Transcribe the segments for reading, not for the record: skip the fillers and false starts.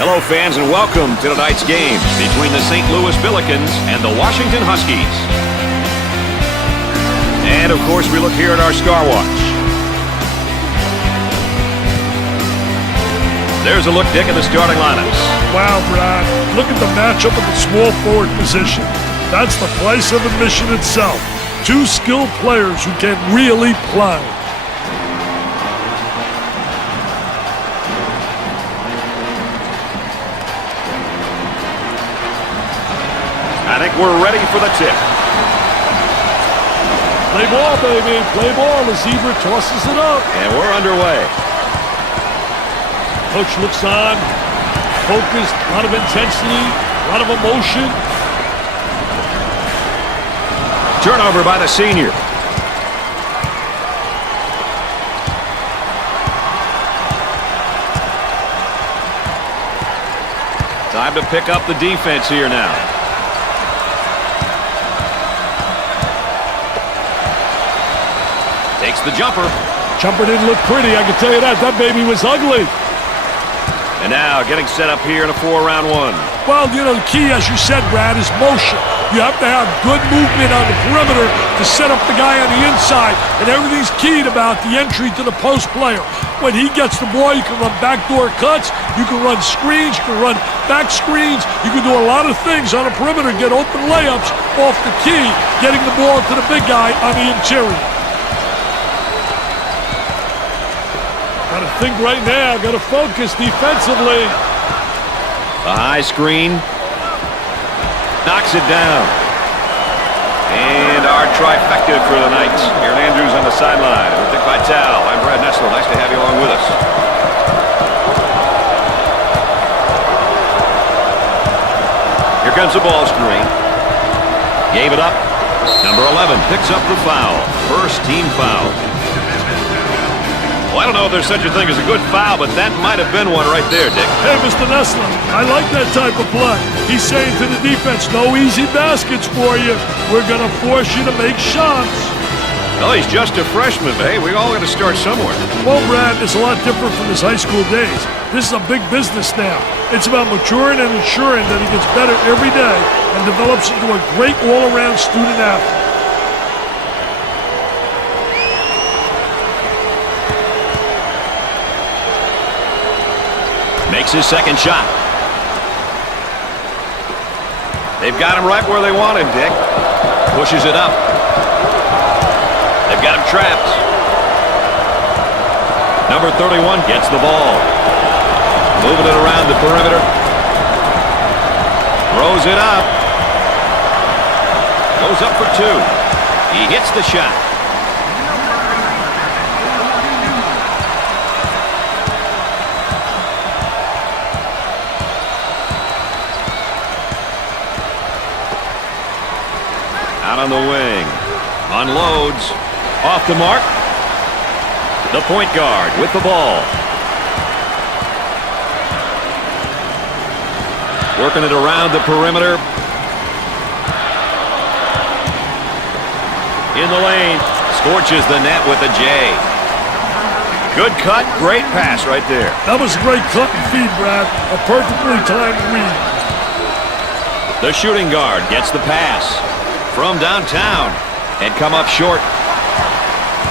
Hello, fans, and welcome to tonight's game between the St. Louis Billikens and the Washington Huskies. And, of course, we look here at our Star Watch. There's a look, Dick, at the starting lineups. Wow, Brad. Look at the matchup of the small forward position. That's the place of admission itself. Two skilled players who can really play. I think we're ready for the tip. Play ball, baby. Play ball. The Zebra tosses it up. And we're underway. Coach looks on. Focused. A lot of intensity. A lot of emotion. Turnover by the senior. Time to pick up the defense here now. Takes the jumper. Jumper didn't look pretty, I can tell you that. That baby was ugly. And now getting set up here in a 4-round one. Well, you know, the key, as you said, Brad, is motion. You have to have good movement on the perimeter to set up the guy on the inside, and everything's keyed about the entry to the post player. When he gets the ball, you can run backdoor cuts, you can run screens, you can run back screens, you can do a lot of things on the perimeter, get open layups off the key, getting the ball to the big guy on the interior. Got to think right now, got to focus defensively. A high screen. Knocks it down. And our trifecta for the night. Aaron Andrews on the sideline with Dick Vitale. I'm Brad Nessler. Nice to have you along with us. Here comes the ball screen. Gave it up. Number 11 picks up the foul. First team foul. Well, I don't know if there's such a thing as a good foul, but that might have been one right there, Dick. Hey, Mr. Nessler, I like that type of play. He's saying to the defense, no easy baskets for you. We're going to force you to make shots. Well, he's just a freshman, but hey, we all got to start somewhere. Well, Brad, it's a lot different from his high school days. This is a big business now. It's about maturing and ensuring that he gets better every day and develops into a great all-around student athlete. Makes his second shot. They've got him right where they want him, Dick. Pushes it up. They've got him trapped. Number 31 gets the ball. Moving it around the perimeter. Throws it up. Goes up for two. He hits the shot. Out on the wing. Unloads. Off the mark. The point guard with the ball. Working it around the perimeter. In the lane. Scorches the net with a J. Good cut. Great pass right there. That was a great cut and feed, Brad. A perfectly timed read. The shooting guard gets the pass from downtown and come up short.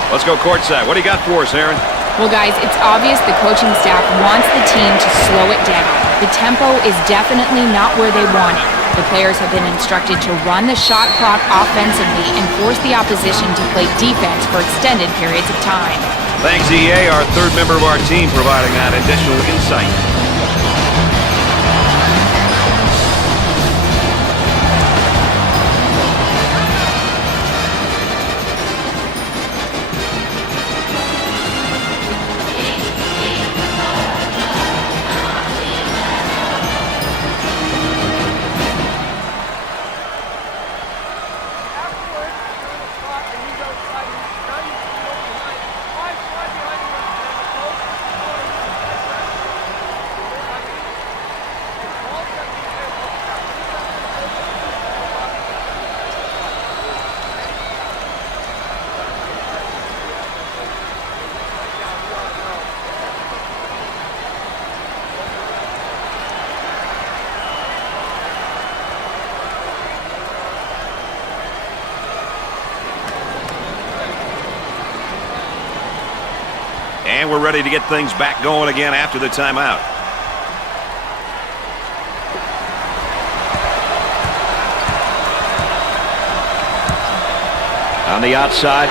Let's go courtside. What do you got for us, Aaron? Well, guys, it's obvious the coaching staff wants the team to slow it down. The tempo is definitely not where they want it. The players have been instructed to run the shot clock offensively and force the opposition to play defense for extended periods of time. Thanks, EA, our third member of our team, providing that additional insight. And we're ready to get things back going again after the timeout. On the outside.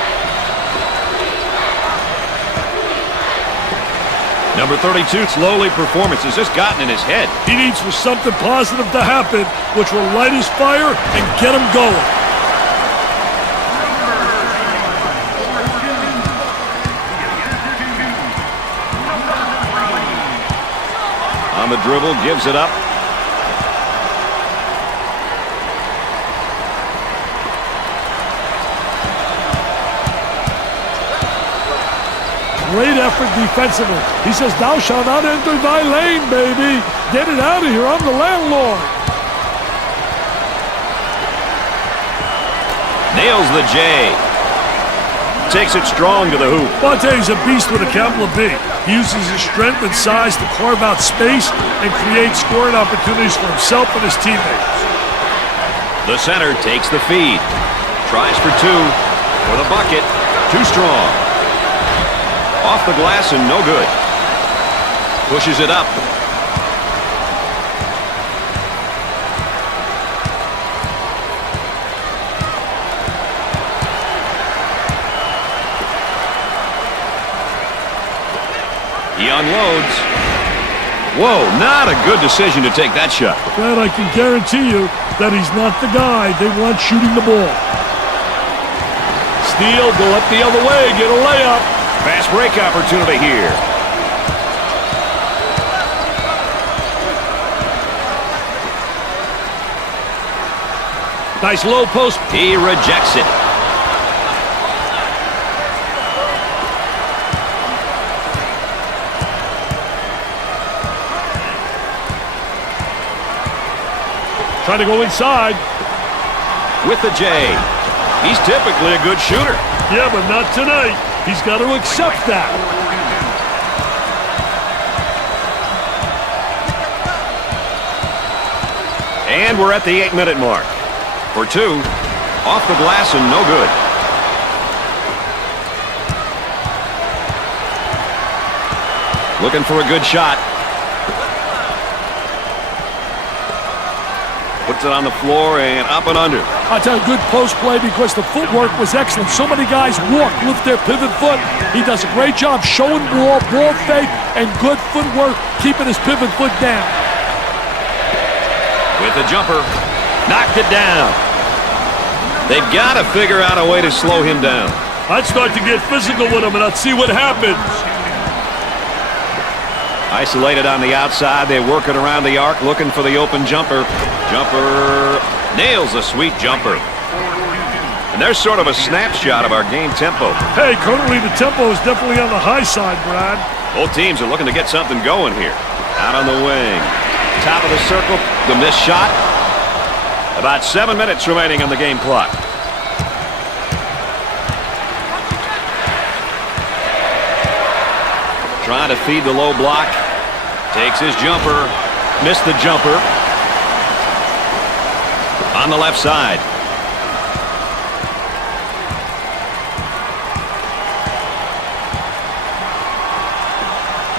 Number 32, slowly performance has just gotten in his head. He needs for something positive to happen, which will light his fire and get him going. On the dribble, gives it up. Great effort defensively. He says, "Thou shalt not enter thy lane, baby. Get it out of here. I'm the landlord." Nails the J. Takes it strong to the hoop. Monte's a beast with a capital B. He uses his strength and size to carve out space and create scoring opportunities for himself and his teammates. The center takes the feed. Tries for two. For the bucket. Too strong. Off the glass and no good. Pushes it up. He unloads. Whoa, not a good decision to take that shot. Brad, I can guarantee you that he's not the guy they want shooting the ball. Steal, go up the other way, get a layup. Fast break opportunity here. Nice low post. He rejects it. Trying to go inside. With the J. He's typically a good shooter. Yeah, but not tonight. He's got to accept that. And we're at the 8-minute mark. For two. Off the glass and no good. Looking for a good shot. Puts it on the floor and up and under. I tell you, good post play because the footwork was excellent. So many guys walk with their pivot foot. He does a great job showing ball fake, and good footwork keeping his pivot foot down. With the jumper, knocked it down. They've got to figure out a way to slow him down. I'd start to get physical with him, and I'd see what happens. Isolated on the outside, they work it around the arc, looking for the open jumper. Jumper nails a sweet jumper. And there's sort of a snapshot of our game tempo. Hey, currently the tempo is definitely on the high side, Brad. Both teams are looking to get something going here. Out on the wing. Top of the circle, the missed shot. About 7 minutes remaining on the game clock. Trying to feed the low block. Takes his jumper. Missed the jumper. On the left side.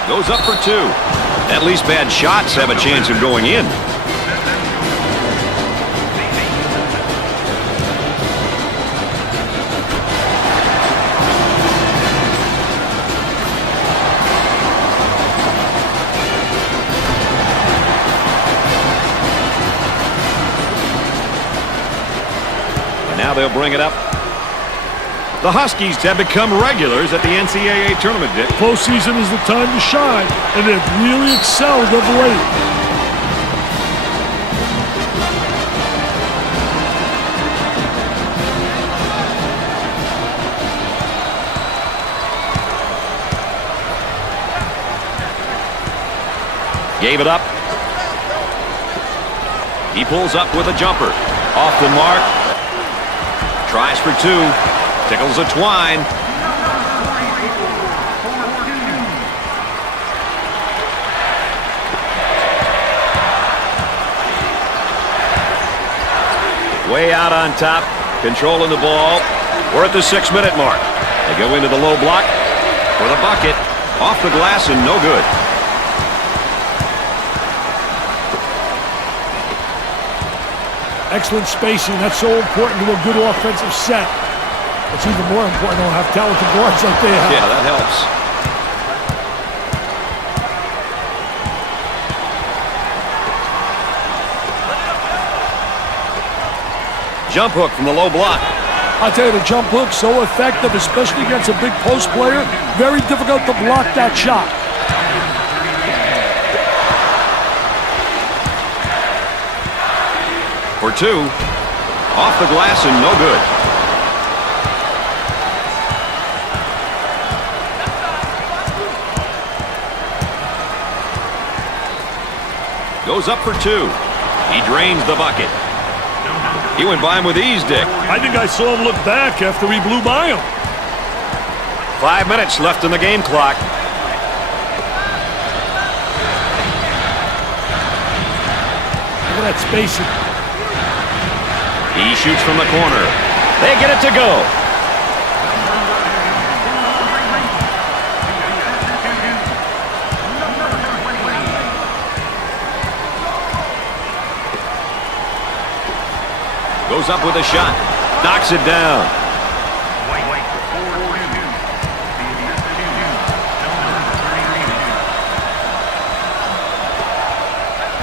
Goes up for two. At least bad shots have a chance of going in. Now they'll bring it up. The Huskies have become regulars at the NCAA tournament, Dick. Postseason is the time to shine, and they've really excelled of late. Gave it up. He pulls up with a jumper. Off the mark. Tries for two. Tickles a twine. Way out on top. Controlling the ball. We're at the 6-minute mark. They go into the low block for the bucket. Off the glass and no good. Excellent spacing. That's so important to a good offensive set. It's even more important to have talented guards like they have. Yeah, that helps. Jump hook from the low block. I'll tell you, the jump hook, so effective, especially against a big post player. Very difficult to block that shot. For two. Off the glass and no good. Goes up for two. He drains the bucket. He went by him with ease, Dick. I think I saw him look back after he blew by him. 5 minutes left in the game clock. Look at that spacing. He shoots from the corner. They get it to go. Goes up with a shot. Knocks it down.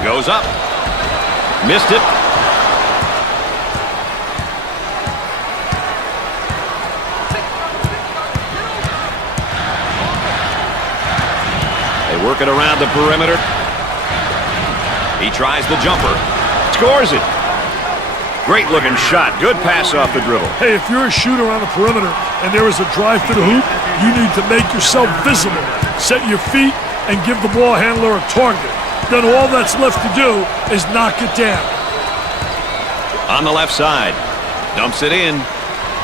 Goes up. Missed it. They work it around the perimeter. He tries the jumper. Scores it. Great looking shot. Good pass off the dribble. Hey, if you're a shooter on the perimeter and there is a drive to the hoop, you need to make yourself visible. Set your feet and give the ball handler a target. Then all that's left to do is knock it down. On the left side. Dumps it in.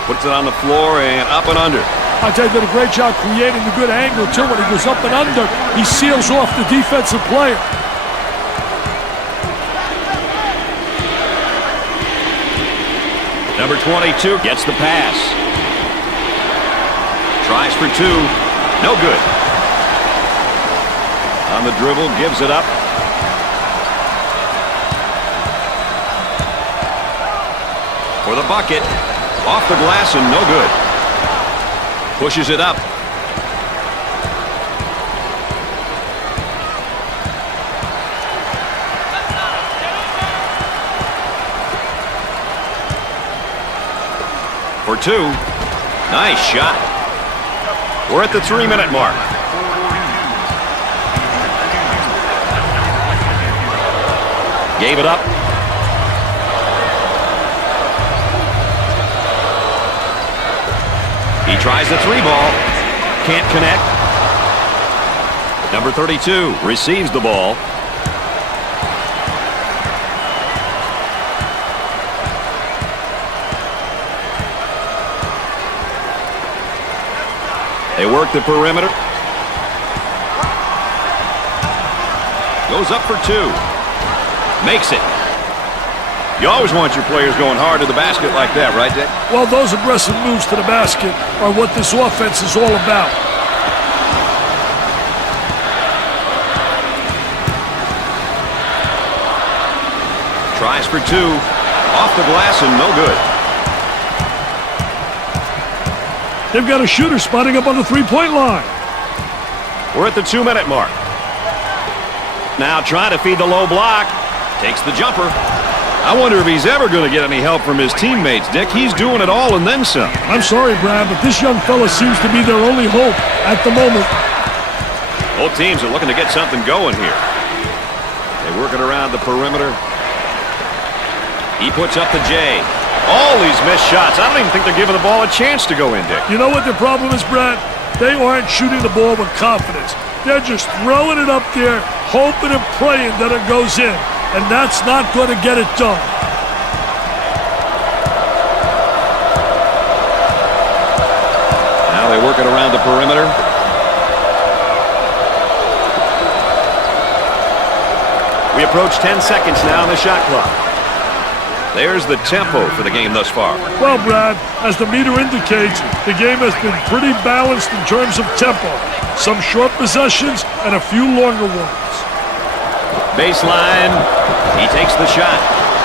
Puts it on the floor and up and under. I tell you, did a great job creating a good angle, too. When he goes up and under, he seals off the defensive player. Number 22 gets the pass. Tries for two. No good. On the dribble, gives it up. For the bucket. Off the glass and no good. Pushes it up. For two. Nice shot. We're at the 3-minute mark. Gave it up. He tries the three ball. Can't connect. Number 32 receives the ball. They work the perimeter. Goes up for two. Makes it. You always want your players going hard to the basket like that, right, Dick? Well, those aggressive moves to the basket are what this offense is all about. Tries for two. Off the glass and no good. They've got a shooter spotting up on the three-point line. We're at the 2-minute mark. Now trying to feed the low block. Takes the jumper. I wonder if he's ever going to get any help from his teammates, Dick. He's doing it all and then some. I'm sorry, Brad, but this young fella seems to be their only hope at the moment. Both teams are looking to get something going here. They work it around the perimeter. He puts up the J. All these missed shots. I don't even think they're giving the ball a chance to go in, Dick. You know what their problem is, Brad? They aren't shooting the ball with confidence. They're just throwing it up there, hoping and praying that it goes in. And that's not going to get it done. Now they work it around the perimeter. We approach 10 seconds now on the shot clock. There's the tempo for the game thus far. Well, Brad, as the meter indicates, the game has been pretty balanced in terms of tempo. Some short possessions and a few longer ones. Baseline. He takes the shot.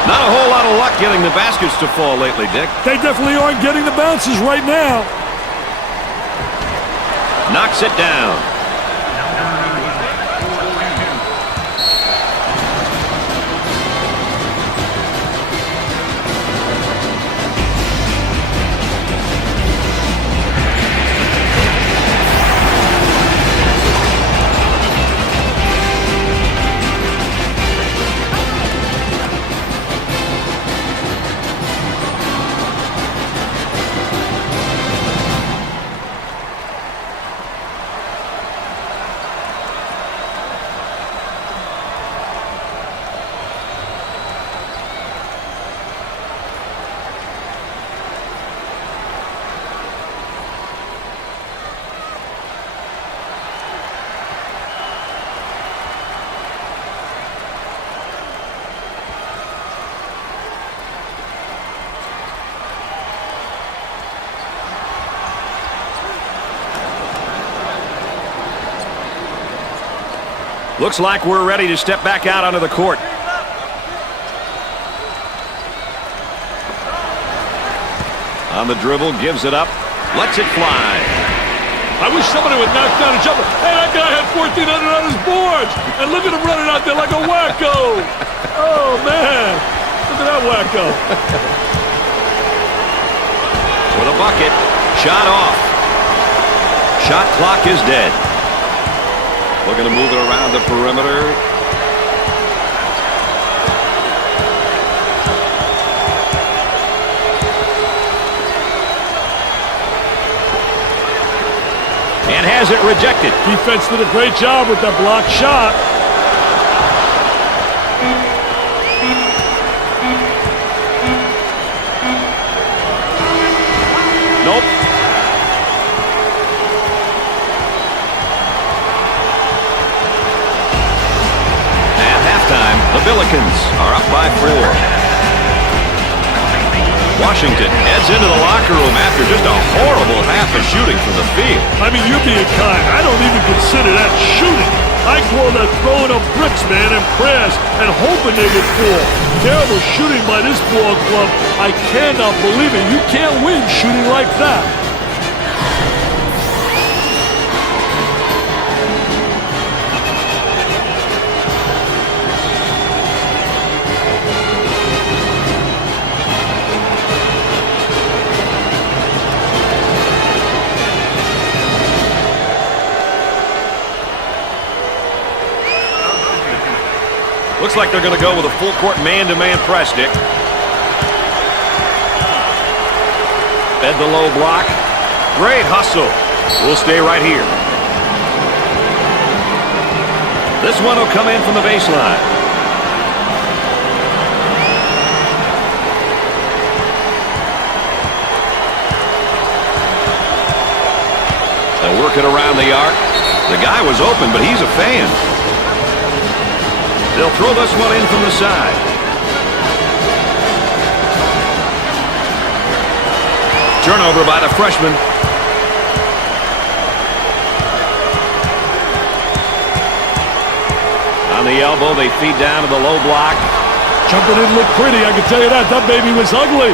Not a whole lot of luck getting the baskets to fall lately, Dick. They definitely aren't getting the bounces right now. Knocks it down. Looks like we're ready to step back out onto the court. On the dribble, gives it up, lets it fly. I wish somebody would knock down a jumper. Hey, that guy had 1,400 on his boards. And look at him running out there like a wacko. Oh, man. Look at that wacko. For the bucket. Shot off. Shot clock is dead. Looking to move it around the perimeter. And has it rejected. Defense did a great job with that blocked shot. Nope. At halftime, the Billikens are up by 4. Washington heads into the locker room after just a horrible half of shooting from the field. I mean, you're being kind. I don't even consider that shooting. I call that throwing up bricks, man, and prayers and hoping they would fall. Terrible shooting by this ball club. I cannot believe it. You can't win shooting like that. Looks like they're going to go with a full-court man-to-man press, Dick. Fed the low block. Great hustle. We'll stay right here. This one will come in from the baseline. They'll work it around the arc. The guy was open, but he's a fan. They'll throw this one in from the side. Turnover by the freshman. On the elbow, they feed down to the low block. Jumper didn't look pretty, I can tell you that. That baby was ugly.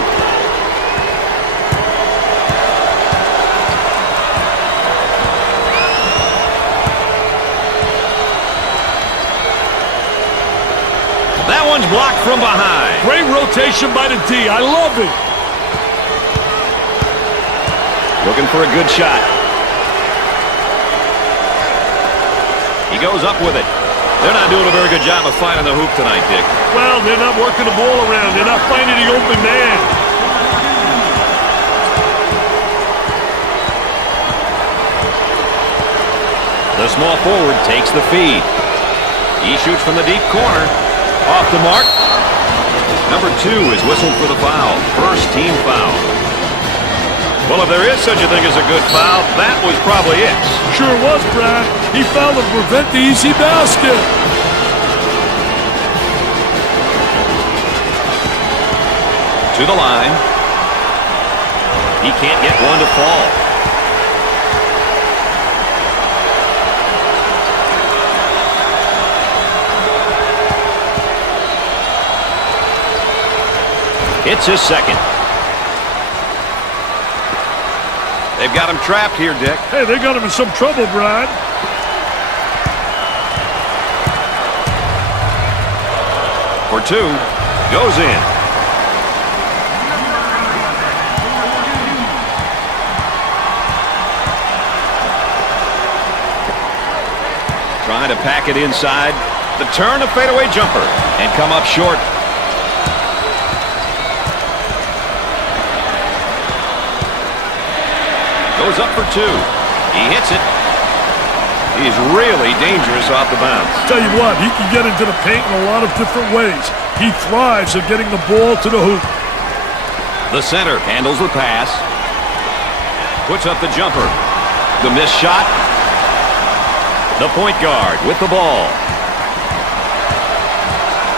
That one's blocked from behind. Great rotation by the D. I love it. Looking for a good shot. He goes up with it. They're not doing a very good job of finding the hoop tonight, Dick. Well, they're not working the ball around. They're not finding the open man. The small forward takes the feed. He shoots from the deep corner. Off the mark. Number 2 is whistled for the foul. First team foul. Well, if there is such a thing as a good foul, that was probably it. Sure was, Brad. He fouled to prevent the easy basket. To the line. He can't get one to fall. It's his second. They've got him trapped here, Dick. Hey, they got him in some trouble, Brad. For two. Goes in. Trying to pack it inside. The turn, a fadeaway jumper. And come up short. Goes up for two. He hits it. He's really dangerous off the bounce. Tell you what, he can get into the paint in a lot of different ways. He thrives at getting the ball to the hoop. The center handles the pass. Puts up the jumper. The missed shot. The point guard with the ball.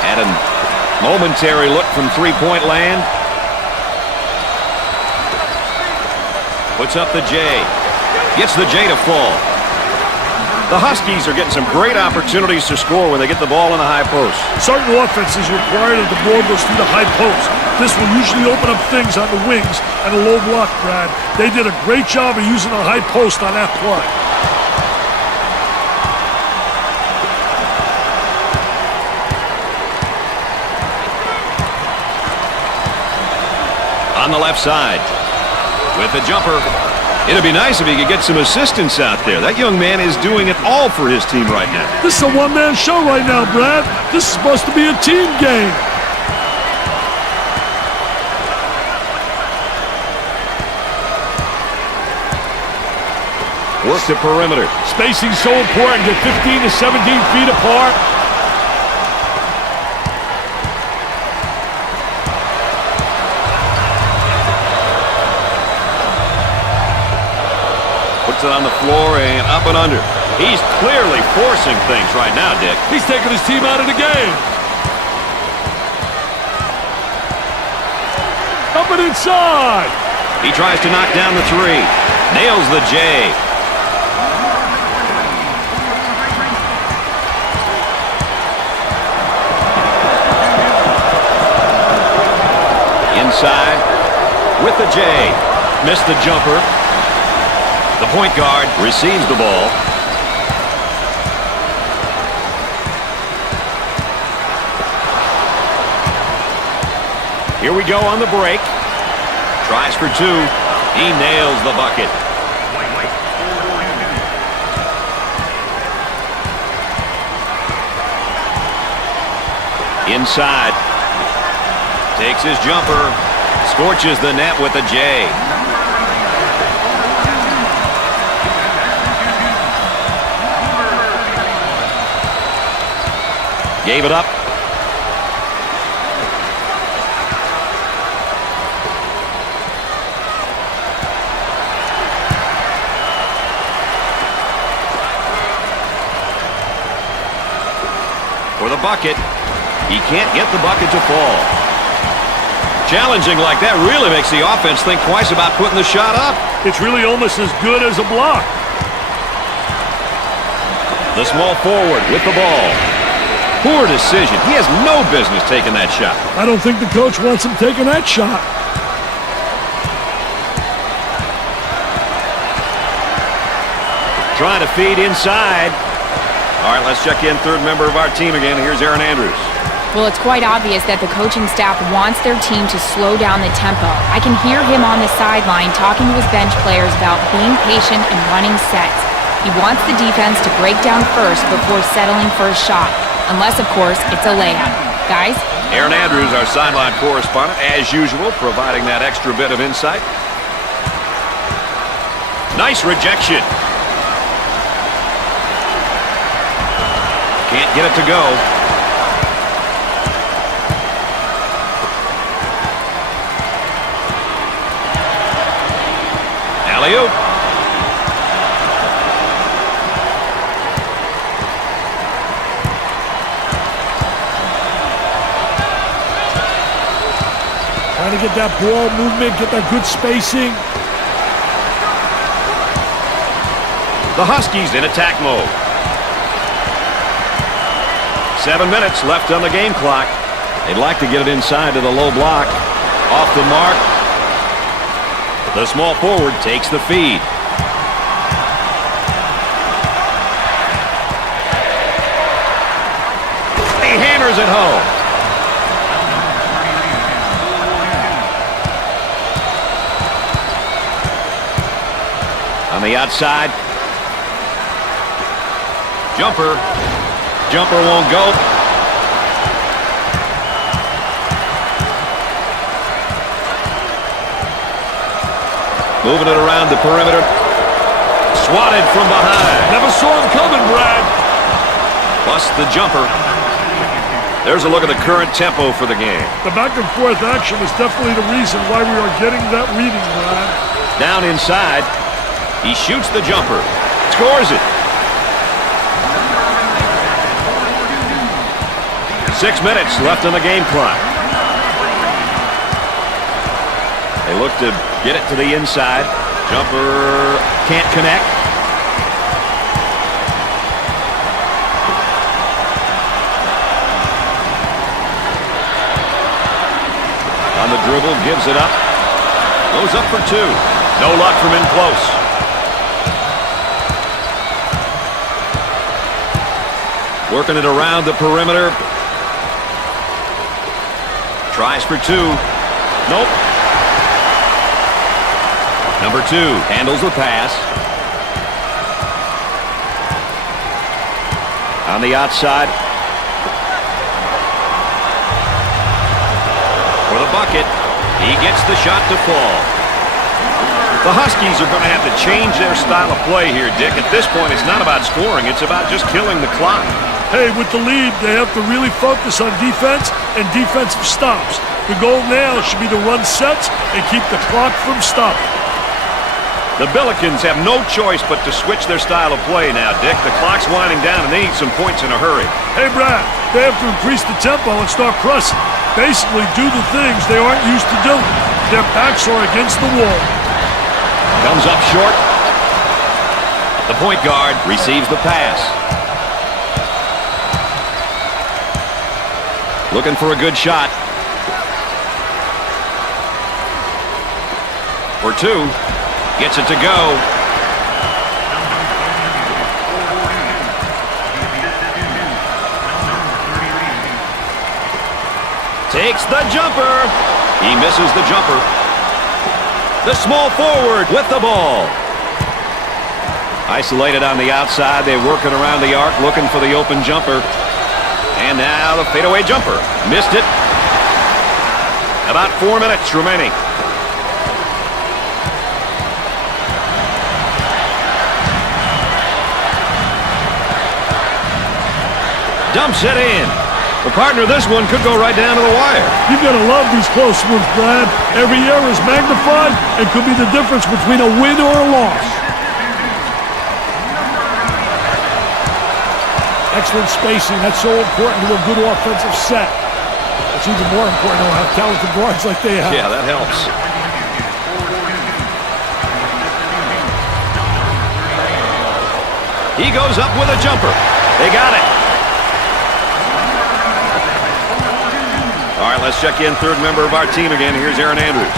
Had a momentary look from three-point land. Puts up the J. Gets the J to fall. The Huskies are getting some great opportunities to score when they get the ball in the high post. Certain offenses require that the ball goes through the high post. This will usually open up things on the wings and a low block, Brad. They did a great job of using the high post on that play. On the left side. With the jumper. It'd be nice if he could get some assistance out there. That young man is doing it all for his team right now. This is a one-man show right now, Brad. This is supposed to be a team game. Work the perimeter. Spacing's so important. Get 15 to 17 feet apart. Puts it on the floor and up and under. He's clearly forcing things right now, Dick. He's taking his team out of the game. Up and inside. He tries to knock down the three. Nails the J. Inside with the J. Missed the jumper. The point guard receives the ball. Here we go on the break. Tries for two. He nails the bucket. Inside. Takes his jumper. Scorches the net with a J. Gave it up. For the bucket. He can't get the bucket to fall. Challenging like that really makes the offense think twice about putting the shot up. It's really almost as good as a block. The small forward with the ball. Poor decision. He has no business taking that shot. I don't think the coach wants him taking that shot. Trying to feed inside. All right, let's check in third member of our team again. Here's Aaron Andrews. Well, it's quite obvious that the coaching staff wants their team to slow down the tempo. I can hear him on the sideline talking to his bench players about being patient and running sets. He wants the defense to break down first before settling for a shot. Unless, of course, it's a layup. Guys? Aaron Andrews, our sideline correspondent, as usual, providing that extra bit of insight. Nice rejection. Can't get it to go. Alley-oop. Trying to get that ball movement, get that good spacing. The Huskies in attack mode. 7 minutes left on the game clock. They'd like to get it inside to the low block. Off the mark. The small forward takes the feed. He hammers it home. On the outside. Jumper. Jumper won't go. Moving it around the perimeter. Swatted from behind. Never saw him coming, Brad. Plus the jumper. There's a look at the current tempo for the game. The back and forth action is definitely the reason why we are getting that reading, Brad. Down inside. He shoots the jumper. Scores it. 6 minutes left on the game clock. They look to get it to the inside. Jumper can't connect. On the dribble, gives it up. Goes up for two. No luck from in close. Working it around the perimeter. Tries for two. Nope. Number two handles the pass. On the outside. For the bucket. He gets the shot to fall. The Huskies are going to have to change their style of play here, Dick. At this point, it's not about scoring. It's about just killing the clock. Hey, with the lead, they have to really focus on defense and defensive stops. The goal now should be to run sets and keep the clock from stopping. The Billikens have no choice but to switch their style of play now, Dick. The clock's winding down, and they need some points in a hurry. Hey, Brad, they have to increase the tempo and start pressing. Basically, do the things they aren't used to doing. Their backs are against the wall. Comes up short. The point guard receives the pass. Looking for a good shot. For two. Gets it to go. Takes the jumper. He misses the jumper. The small forward with the ball. Isolated on the outside. They're working around the arc, looking for the open jumper. And now the fadeaway jumper. Missed it. About 4 minutes remaining. Dumps it in. Well, partner, this one could go right down to the wire. You've got to love these close ones, Brad. Every error is magnified and could be the difference between a win or a loss. Excellent spacing. That's so important to a good offensive set. It's even more important to have talented guards like they have. Yeah, that helps. He goes up with a jumper. They got it. All right, let's check in third member of our team again. Here's Aaron Andrews.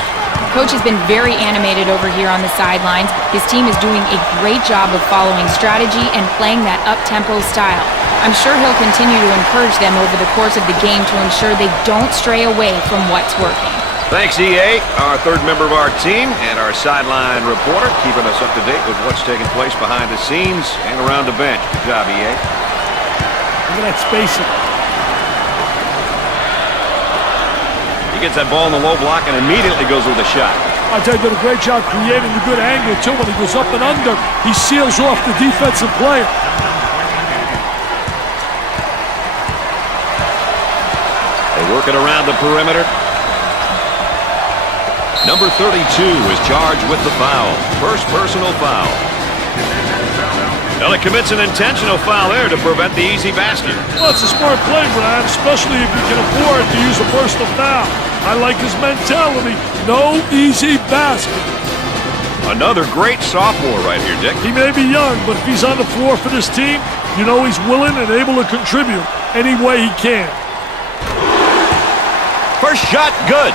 Coach has been very animated over here on the sidelines. His team is doing a great job of following strategy and playing that up-tempo style. I'm sure he'll continue to encourage them over the course of the game to ensure they don't stray away from what's working. Thanks, EA, our third member of our team, and our sideline reporter, keeping us up to date with what's taking place behind the scenes and around the bench. Good job, EA. Look at that spacing. He gets that ball in the low block and immediately goes with a shot. I tell you, did a great job creating a good angle, too. When he goes up and under, he seals off the defensive player. They work it around the perimeter. Number 32 is charged with the foul. First personal foul. Well, he commits an intentional foul there to prevent the easy basket. Well, it's a smart play, Brad, especially if you can afford to use a personal foul. I like his mentality. No easy basket. Another great sophomore right here, Dick. He may be young, but if he's on the floor for this team, you know he's willing and able to contribute any way he can. First shot, good.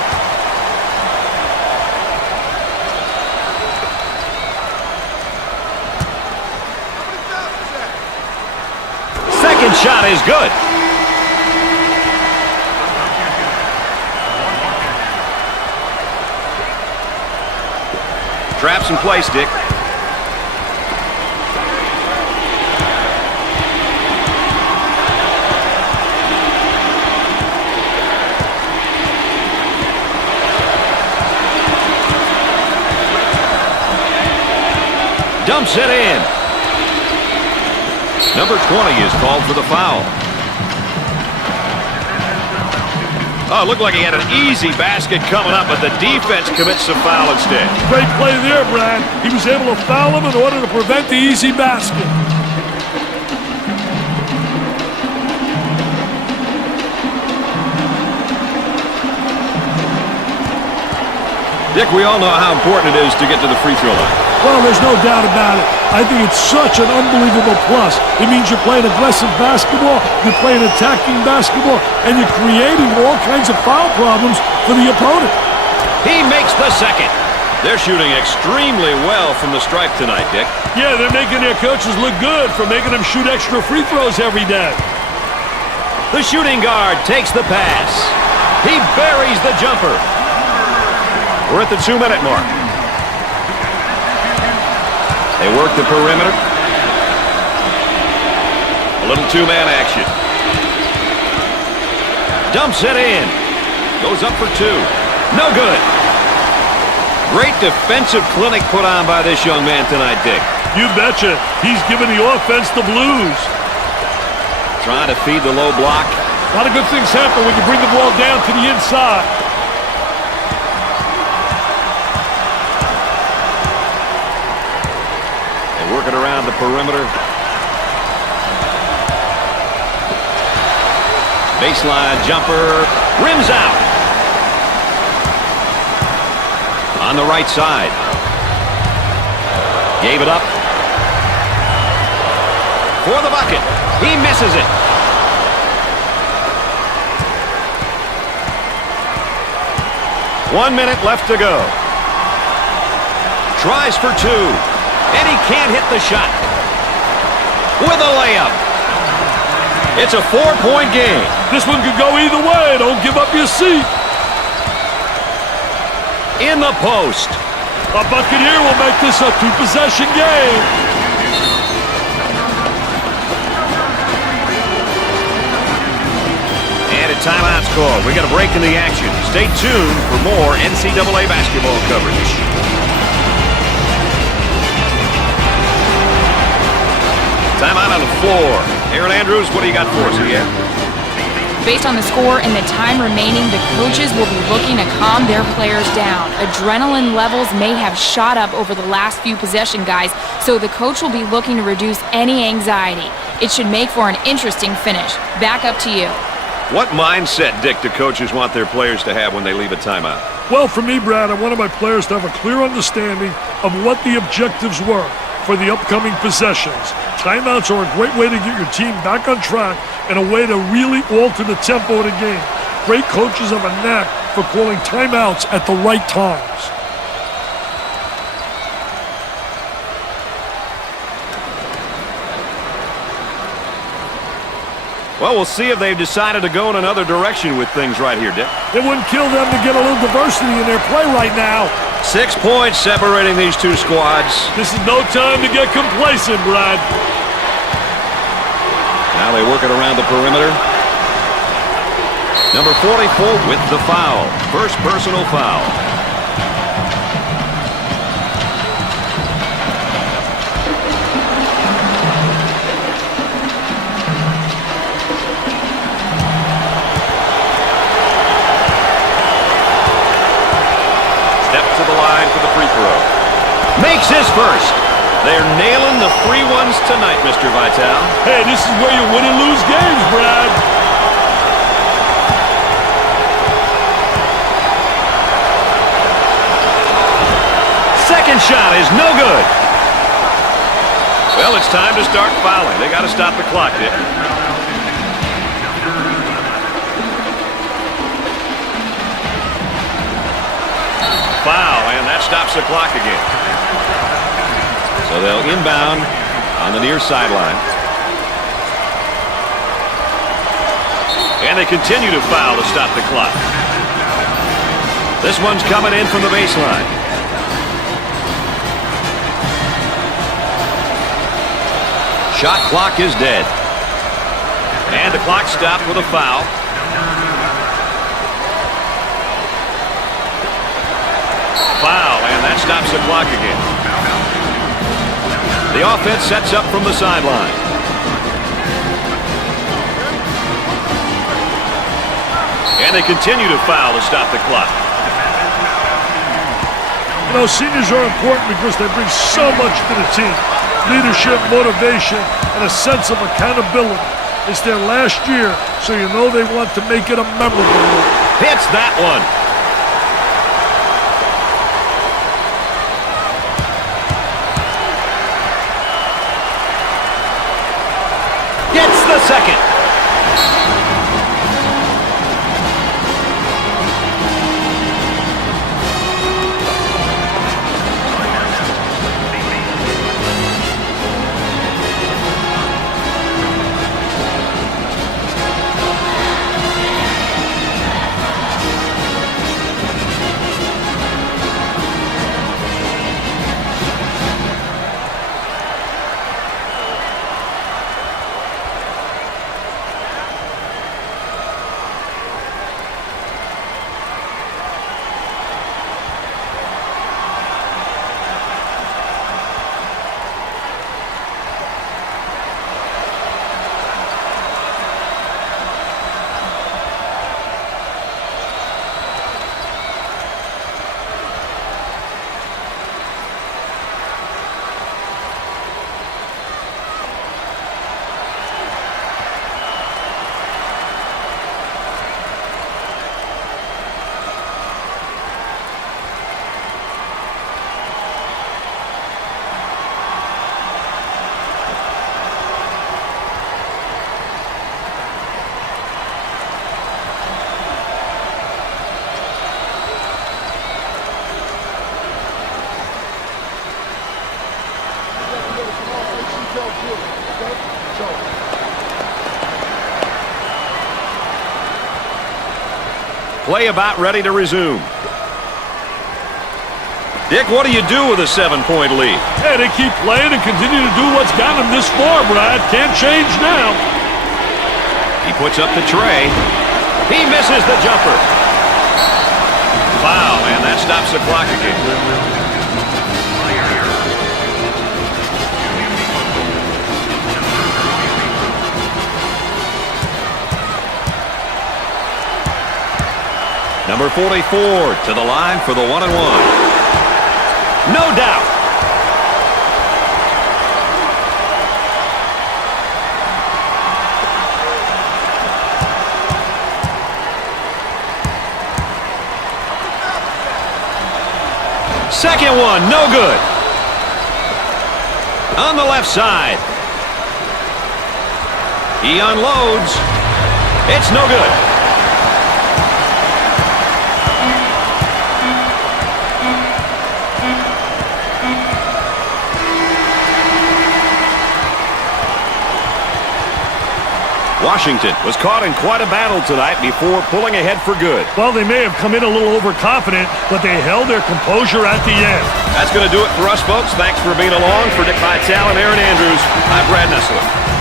Second shot is good. Traps in place, Dick. Dumps it in. Number 20 is called for the foul. Oh, it looked like he had an easy basket coming up, but the defense commits the foul instead. Great play there, Brad. He was able to foul him in order to prevent the easy basket. Dick, we all know how important it is to get to the free throw line. Well, there's no doubt about it. I think it's such an unbelievable plus. It means you're playing aggressive basketball, you're playing attacking basketball, and you're creating all kinds of foul problems for the opponent. He makes the second. They're shooting extremely well from the stripe tonight, Dick. Yeah, they're making their coaches look good for making them shoot extra free throws every day. The shooting guard takes the pass. He buries the jumper. We're at the 2-minute mark. They work the perimeter. A little two-man action. Dumps it in. Goes up for two. No good. Great defensive clinic put on by this young man tonight, Dick. You betcha. He's giving the offense the blues. Trying to feed the low block. A lot of good things happen when you bring the ball down to the inside. Working around the perimeter. Baseline jumper. Rims out. On the right side. Gave it up. For the bucket. He misses it. One minute left to go. Tries for two. And he can't hit the shot. With a layup. It's a 4-point game. This one could go either way. Don't give up your seat. In the post. A bucket here will make this a two-possession game. And a timeout's called. We got a break in the action. Stay tuned for more NCAA basketball coverage. Timeout on the floor. Aaron Andrews, what do you got for us here? Based on the score and the time remaining, the coaches will be looking to calm their players down. Adrenaline levels may have shot up over the last few possession, guys, so the coach will be looking to reduce any anxiety. It should make for an interesting finish. Back up to you. What mindset, Dick, do coaches want their players to have when they leave a timeout? Well, for me, Brad, I wanted my players to have a clear understanding of what the objectives were for the upcoming possessions. Timeouts are a great way to get your team back on track and a way to really alter the tempo of the game. Great coaches have a knack for calling timeouts at the right times. Well, we'll see if they've decided to go in another direction with things right here, Dick. It wouldn't kill them to get a little diversity in their play right now. 6 points separating these two squads. This is no time to get complacent, Brad. Now they work it around the perimeter. Number 44 with the foul. First personal foul. To the line for the free throw. Makes his first. They're nailing the free ones tonight, Mr. Vitale. Hey, this is where you win and lose games, Brad. shot is no good. Well, it's time to start fouling. They got to stop the clock, Dick. Foul, and that stops the clock again. So they'll inbound on the near sideline. And they continue to foul to stop the clock. This one's coming in from the baseline. Shot clock is dead. And the clock stopped with a foul. Foul, and that stops the clock again. The offense sets up from the sideline. And they continue to foul to stop the clock. You know, seniors are important because they bring so much to the team. Leadership, motivation, and a sense of accountability. It's their last year, so you know they want to make it a memorable one. Hits that one. Gets the second. Play about ready to resume. Dick, what do you do with a 7-point lead? Yeah, they keep playing and continue to do what's got them this far, Brad. Can't change now. He puts up the tray. He misses the jumper. Foul, and that stops the clock again. Number 44 to the line for the 1-and-1. No doubt. Second one, no good. On the left side. He unloads. It's no good. Washington was caught in quite a battle tonight before pulling ahead for good. Well, they may have come in a little overconfident, but they held their composure at the end. That's going to do it for us, folks. Thanks for being along. For Dick Vitale and Aaron Andrews, I'm Brad Nessler.